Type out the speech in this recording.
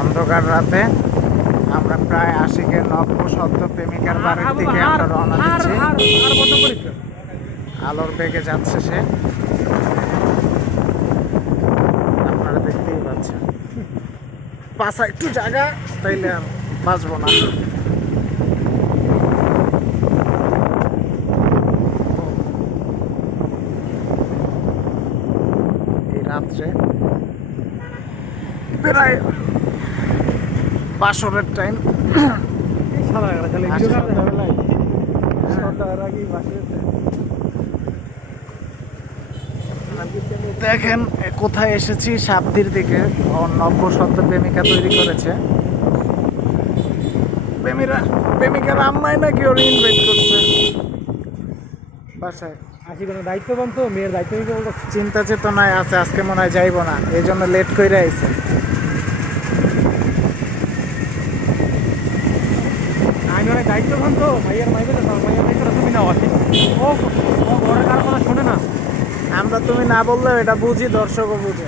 অন্ধকার রাতে আমরা প্রায় আশিকের নব্য সদ্য প্রেমিকার বাড়ির দিকে আমরা রওনা দিচ্ছি। আলোর বেগে যাচ্ছে সে, আপনারা দেখতেই পাচ্ছেন। পাশা একটু জায়গা তাইলে আর বাঁচবো না। এই রাত্রে প্রায় বাসরের টাইম। দেখেন কোথায় এসেছি, সাবদির দিকে। নব্য সদ্য প্রেমিকা তৈরি করেছে। প্রেমিকার আম্মাই নাকি ওর ইনভাইট করছে বাসায়। দায়িত্ববান তো, মেয়ের দায়িত্ব নিতে বলতো। চিন্তা চেতনায় আছে, আজকে মনে হয় যাইবো না, এই জন্য লেট করে আইছে। আমি অনেক দায়িত্ববান তো, ভাইয়ের মাইকে তো ভাইয়ের দায়িত্বটা তুমি নাও। ও ঘরের কারো কথা শোনে না। আমরা তুমি না বললেও এটা বুঝি, দর্শকও বুঝে।